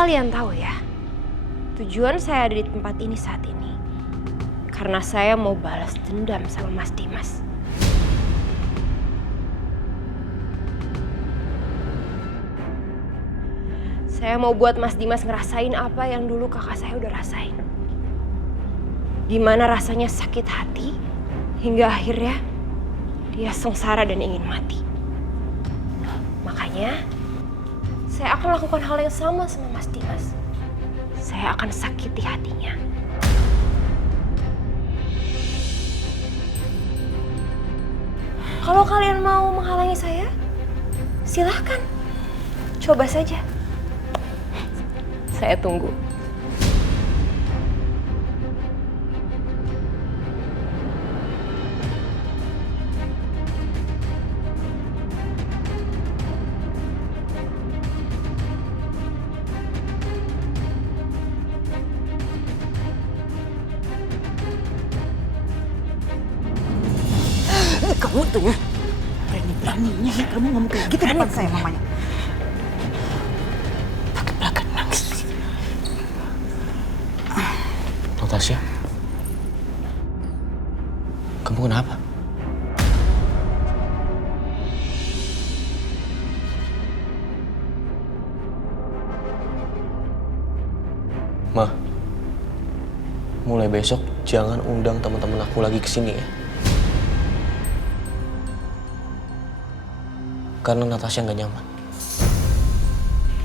kalian tahu ya, tujuan saya ada di tempat ini saat ini karena saya mau balas dendam sama Mas Dimas. Saya mau buat Mas Dimas ngerasain apa yang dulu kakak saya udah rasain. Gimana rasanya sakit hati hingga akhirnya dia sengsara dan ingin mati. Makanya saya akan lakukan hal yang sama Mas Dimas. Saya akan sakiti hatinya. Kalau kalian mau menghalangi saya, silahkan. Coba saja. Saya tunggu. Kamu tuh ya, berani-beraninya ya kamu ngomong kayak gitu depan saya mamanya. Pakai belakang nangis. Natasha, kamu kenapa? Ma, mulai besok jangan undang teman-teman aku lagi ke sini ya. Karena Natasha nggak nyaman.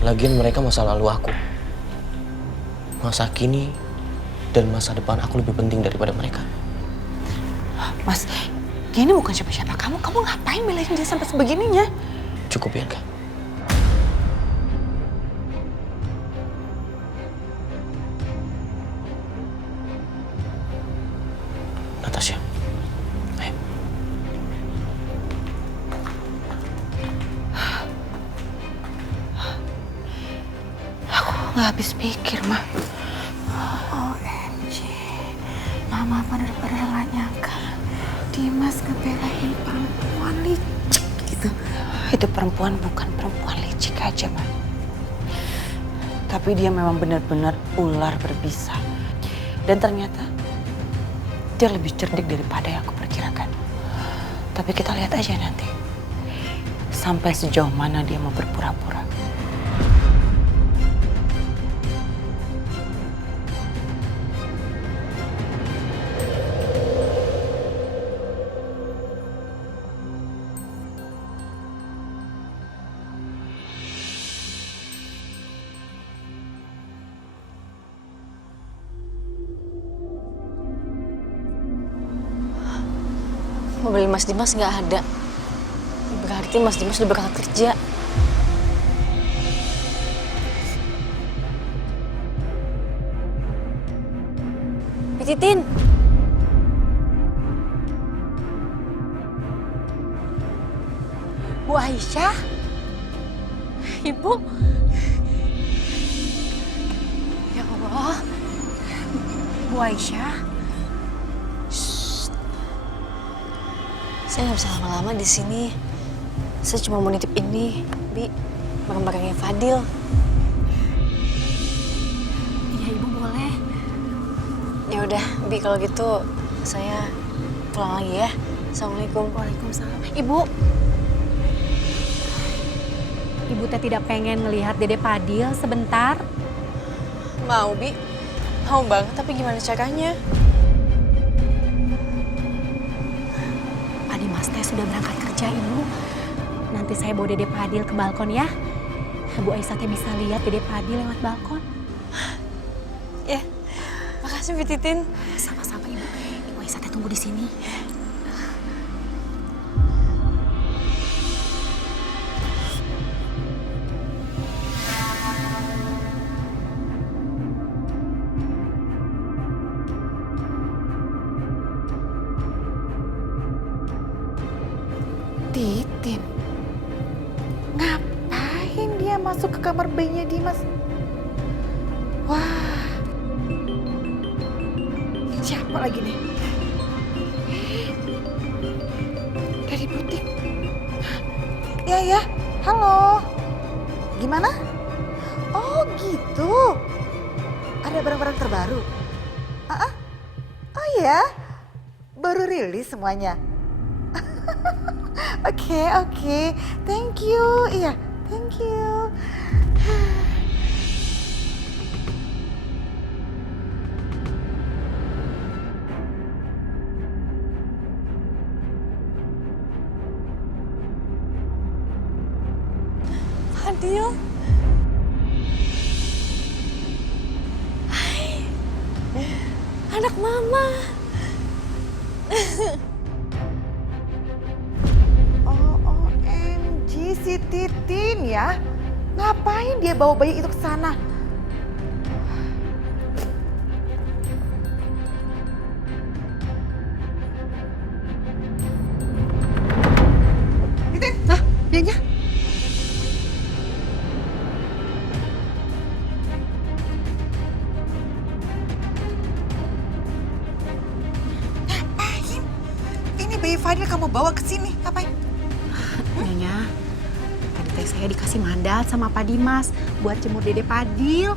Lagian mereka masa lalu aku. Masa kini dan masa depan aku lebih penting daripada mereka. Mas, dia ini bukan siapa-siapa kamu. Kamu ngapain belain dia sampai sebegininya? Cukup Bianca. Natasha, ayo. Nggak habis pikir, Ma. OMG. Mama bener-bener nggak nyangka Dimas ngebelain perempuan licik gitu. Itu perempuan bukan perempuan licik aja, Ma. Tapi dia memang benar-benar ular berbisa. Dan ternyata dia lebih cerdik daripada yang aku perkirakan. Tapi kita lihat aja nanti. Sampai sejauh mana dia mau berpura-pura. Mobil Mas Dimas nggak ada. Berarti Mas Dimas udah berangkat kerja. Titin. Bu Aisyah. Ibu. Ya Allah. Bu Aisyah. Saya nggak bisa lama-lama di sini. Saya cuma mau nitip ini, Bi, barang-barangnya Fadil. Iya Ibu boleh. Ya udah, Bi kalau gitu saya pulang lagi ya. Assalamualaikum. Waalaikumsalam. Ibu teh tidak pengen ngelihat Dede Fadil sebentar. Mau, Bi. Mau banget, tapi gimana caranya? Pak Dimas teh sudah berangkat kerja Ibu. Nanti saya bawa Dede Fadil ke balkon ya. Bu Aisyah teh bisa lihat Dede Fadil lewat balkon. Ya, makasih Bi Titin. Sama-sama Ibu. Ibu Aisyah teh tunggu di sini. Titin, ngapain dia masuk ke kamar bayinya Dimas? Wah, siapa lagi nih? Dari butik. Ya, halo. Gimana? Oh gitu. Ada barang-barang terbaru? Ah, ah. Oh ya, baru rilis semuanya. Oke. Thank you. Iya, thank you. Fadil. Hai. Anak mama. OMG, si Titin ya. Ngapain dia bawa bayi itu ke sana? Titin, nah, dianya. Ngapain? Ini bayi Fadil kamu bawa ke sini, ngapain? Nyonya, tadi teh saya dikasih mandat sama Pak Dimas buat jemur Dede Padil.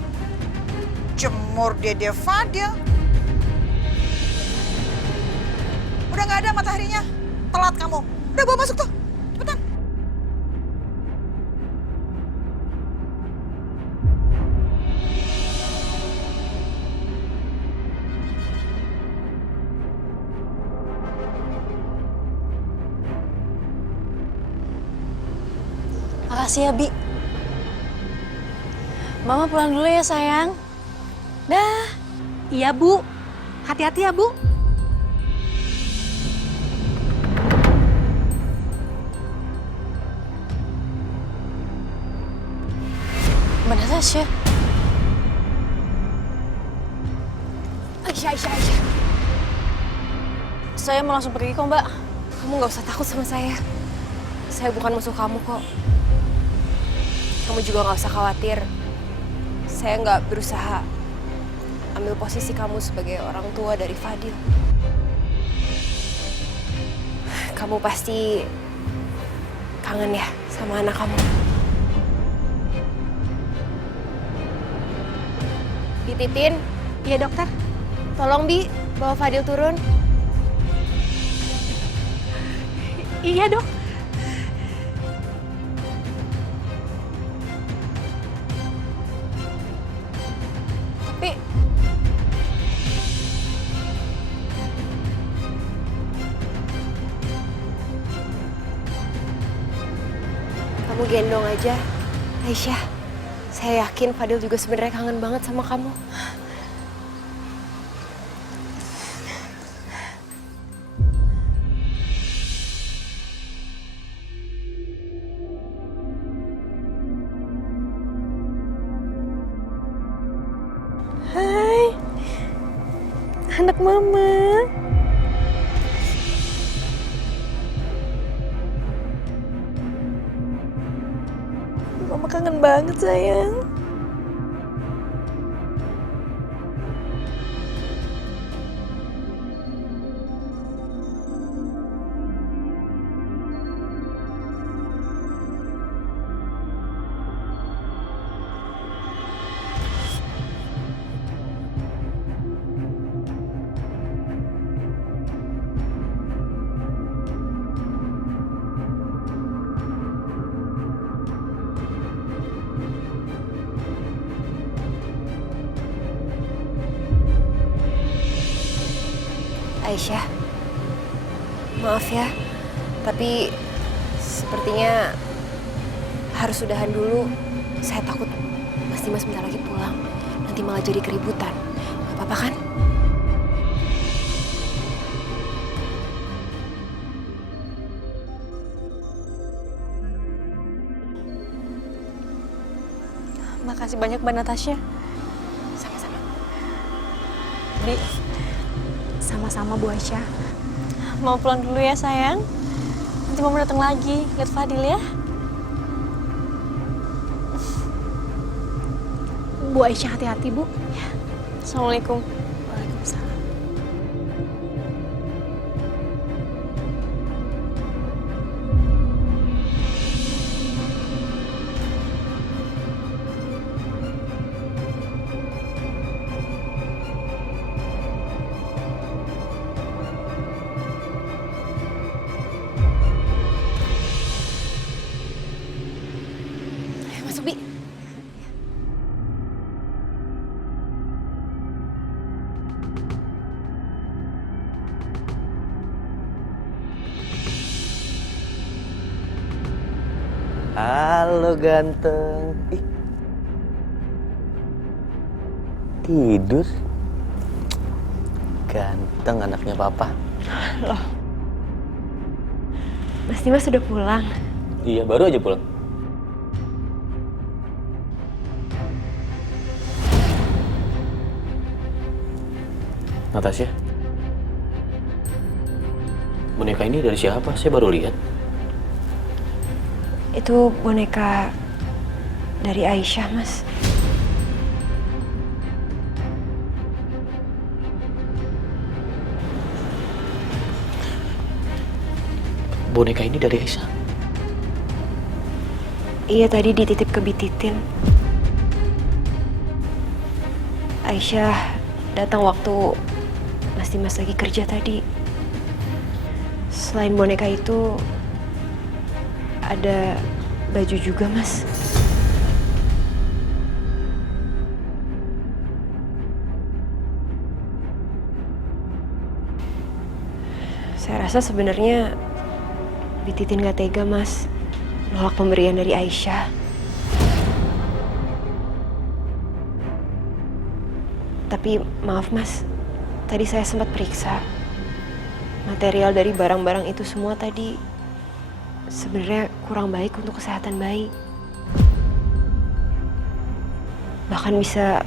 Jemur Dede Fadil. Udah nggak ada mataharinya. Telat kamu. Udah bawa masuk tuh. Cepetan. Makasih ya, Bi. Mama pulang dulu ya, sayang. Dah. Iya, Bu. Hati-hati ya, Bu. Mbak Natasha. Aisyah. Saya mau langsung pergi kok, Mbak. Kamu nggak usah takut sama saya. Saya bukan musuh kamu kok. Kamu juga nggak usah khawatir. Saya nggak berusaha ambil posisi kamu sebagai orang tua dari Fadil. Kamu pasti kangen ya sama anak kamu. Bi Titin, Iya, dokter. tolong Bi bawa Fadil turun. Iya, Dok. Tapi kamu gendong aja, Aisyah. Saya yakin Fadil juga sebenarnya kangen banget sama kamu. Hai, anak mama. Mama kangen banget, sayang. Aisyah, maaf ya, tapi sepertinya harus udahan dulu. Saya takut Mas Dimas bentar lagi pulang, nanti malah jadi keributan. Gak apa-apa kan? Makasih banyak Mbak Natasha. Sama-sama. Bi, Sama-sama, Bu Aisyah. mau pulang dulu ya sayang. Nanti Mama datang lagi, lihat Fadil ya. Bu Aisyah hati-hati, Bu. Assalamualaikum. Waalaikumsalam. Halo ganteng. Ih. Tidur. Ganteng anaknya papa. Loh. Mas Dimas sudah pulang. Iya, baru aja pulang. Natasha. Boneka ini dari siapa? Saya baru lihat. Itu boneka dari Aisyah, Mas. Boneka ini dari Aisyah. Iya, tadi dititip ke Bititin. Aisyah datang waktu Mas Dimas lagi kerja tadi. Selain boneka itu, ada baju juga, Mas. Saya rasa sebenarnya Bititin gak tega, Mas, nolak pemberian dari Aisyah. Tapi maaf, Mas, tadi saya sempat periksa. Material dari barang-barang itu semua tadi sebenarnya kurang baik untuk kesehatan bayi. Bahkan bisa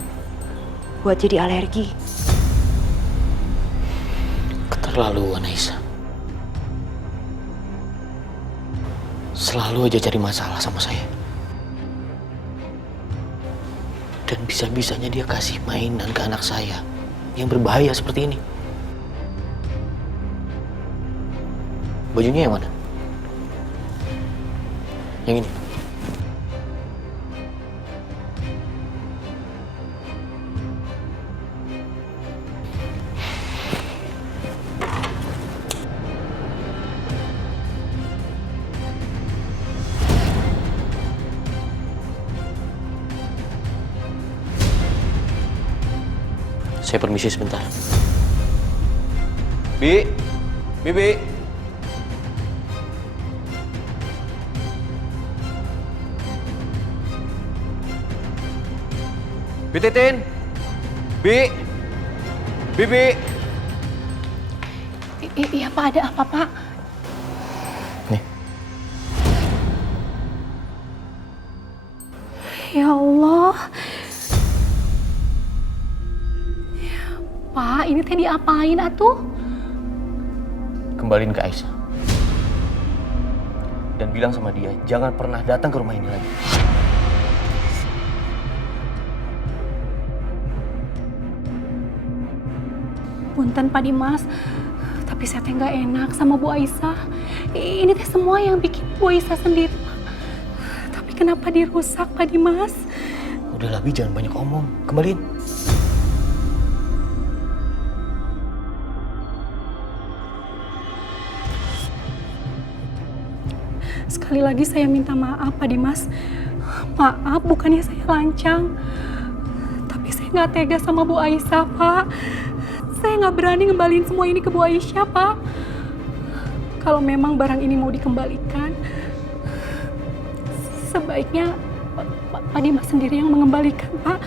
buat jadi alergi. Keterlaluan Aisyah. Selalu aja cari masalah sama saya. Dan bisa-bisanya dia kasih mainan ke anak saya yang berbahaya seperti ini. Bajunya yang mana? Yang ini? Saya permisi sebentar. Bibi. Bititin. Bibi. Iya Pak, ada apa Pak? Nih. Ya Allah. Pak, ini teh diapain atuh? Kembaliin ke Aisyah. Dan bilang sama dia, jangan pernah datang ke rumah ini lagi. Punten Pak Dimas, tapi saya teh nggak enak sama Bu Aisyah. Ini teh semua yang bikin Bu Aisyah sendiri, Pak. Tapi kenapa dirusak, Pak Dimas? Udahlah, Bi, jangan banyak omong. Kembaliin. Sekali lagi saya minta maaf, Pak Dimas. Maaf, bukannya saya lancang. Tapi saya nggak tega sama Bu Aisyah, Pak. Saya nggak berani ngembaliin semua ini ke Bu Aisyah, Pak. Kalau memang barang ini mau dikembalikan, sebaiknya Pak Dimas sendiri yang mengembalikan, Pak.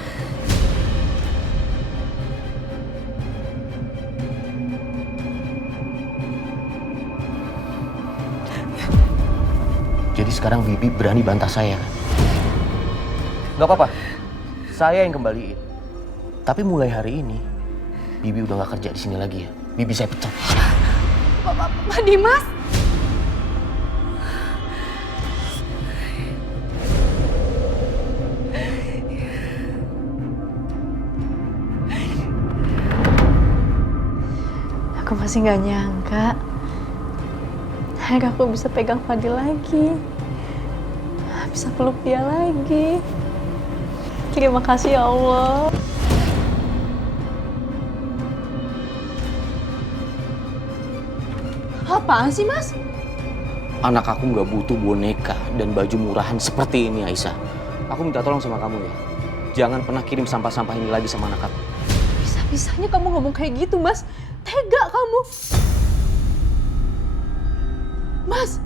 Jadi sekarang Bibi berani bantah saya kan? Gak apa-apa, saya yang kembaliin. Tapi mulai hari ini, Bibi udah gak kerja di sini lagi ya. Bibi saya pecat. Pak Dimas? Aku masih gak nyangka aku bisa pegang Fadil lagi, bisa peluk dia lagi. Terima kasih ya Allah. Apaan sih, Mas? Anak aku nggak butuh boneka dan baju murahan seperti ini, Aisyah. Aku minta tolong sama kamu ya. Jangan pernah kirim sampah-sampah ini lagi sama anak aku. Bisa-bisanya kamu ngomong kayak gitu, Mas. Tega kamu. Mas,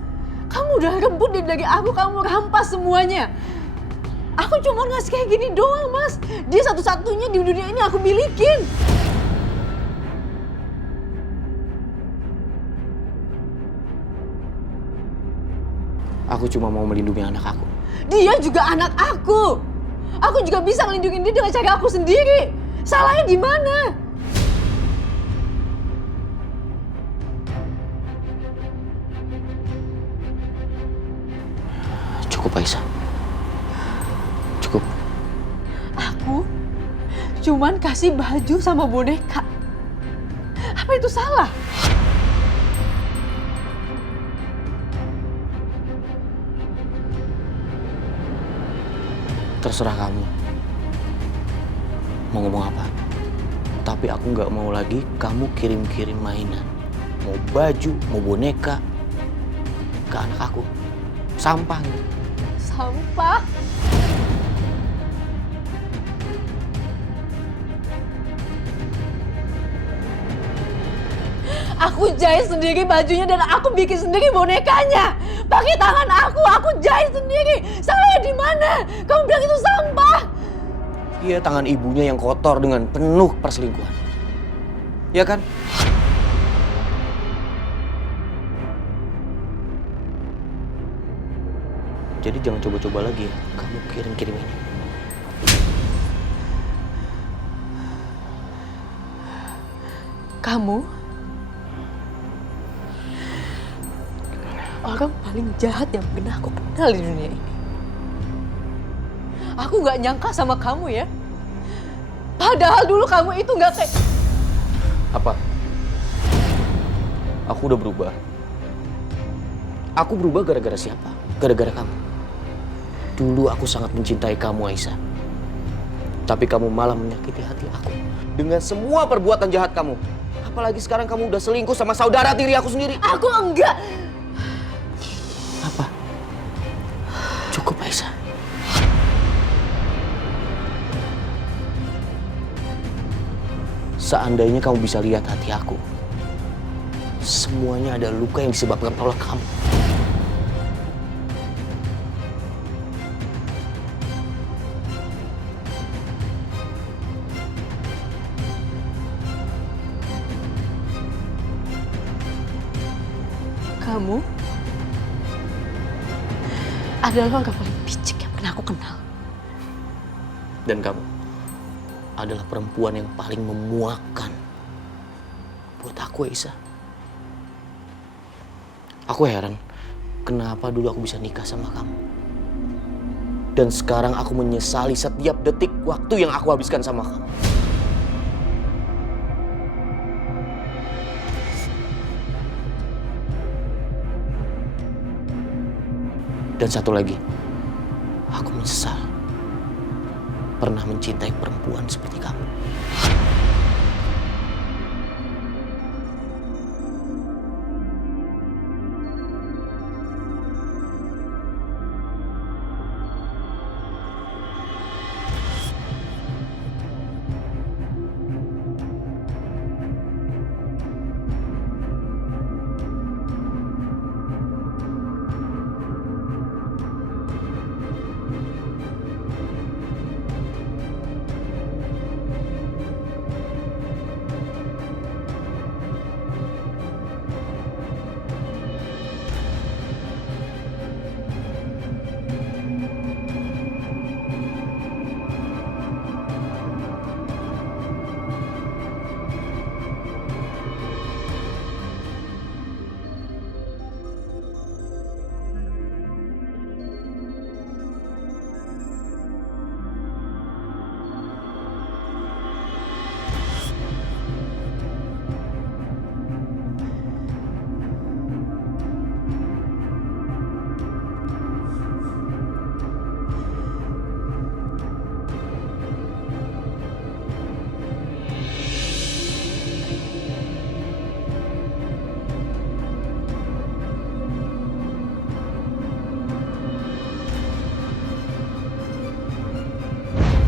Kamu udah rebut dari aku, kamu rampas semuanya. Aku cuma ngasih kayak gini doang, Mas. Dia satu-satunya di dunia ini aku milikin. Aku cuma mau melindungi anak aku. Dia juga anak aku. Aku juga bisa ngelindungin dia dengan cara aku sendiri. Salahnya di mana? Cukup, Aisyah. Cukup. Aku cuman kasih baju sama boneka. Apa itu salah? Terserah kamu. Mau ngomong apa? Tapi aku nggak mau lagi kamu kirim-kirim mainan. Mau baju, mau boneka ke anak aku. Sampah gitu. Sampah? Aku jahit sendiri bajunya dan aku bikin sendiri bonekanya. Pakai tangan aku jahit sendiri. Salahnya di mana? Kamu bilang itu sampah. Iya, tangan ibunya yang kotor dengan penuh perselingkuhan. Ya kan? Jadi jangan coba-coba lagi ya kamu kirim-kirim ini. Kamu orang paling jahat yang pernah aku kenal di dunia ini. Aku gak nyangka sama kamu ya. Padahal dulu kamu itu gak kayak... Apa? Aku udah berubah. Aku berubah gara-gara siapa? Gara-gara kamu. Dulu aku sangat mencintai kamu, Aisyah. Tapi kamu malah menyakiti hati aku. Dengan semua perbuatan jahat kamu. Apalagi sekarang kamu udah selingkuh sama saudara tiri aku sendiri. Aku enggak. Apa? Cukup, Aisyah. Seandainya kamu bisa lihat hati aku, semuanya ada luka yang disebabkan oleh kamu. Kamu adalah orang paling picik yang pernah aku kenal. Dan kamu adalah perempuan yang paling memuakkan buat aku, Aisyah. Aku heran kenapa dulu aku bisa nikah sama kamu. Dan sekarang aku menyesali setiap detik waktu yang aku habiskan sama kamu. Dan satu lagi, aku menyesal pernah mencintai perempuan seperti kamu.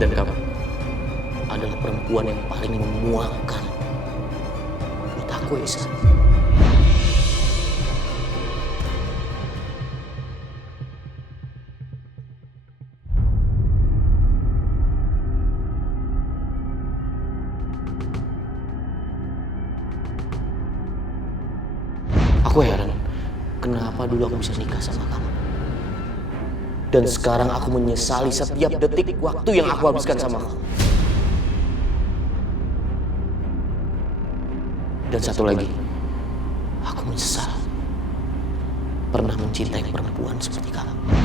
Dan kamu adalah perempuan yang paling memuakkan buat aku, Aisyah. Aku heran, kenapa dulu aku bisa nikah sama kamu. Dan sekarang aku menyesali setiap detik waktu yang aku habiskan sama kamu. Dan satu lagi, aku menyesal pernah mencintai perempuan seperti kamu.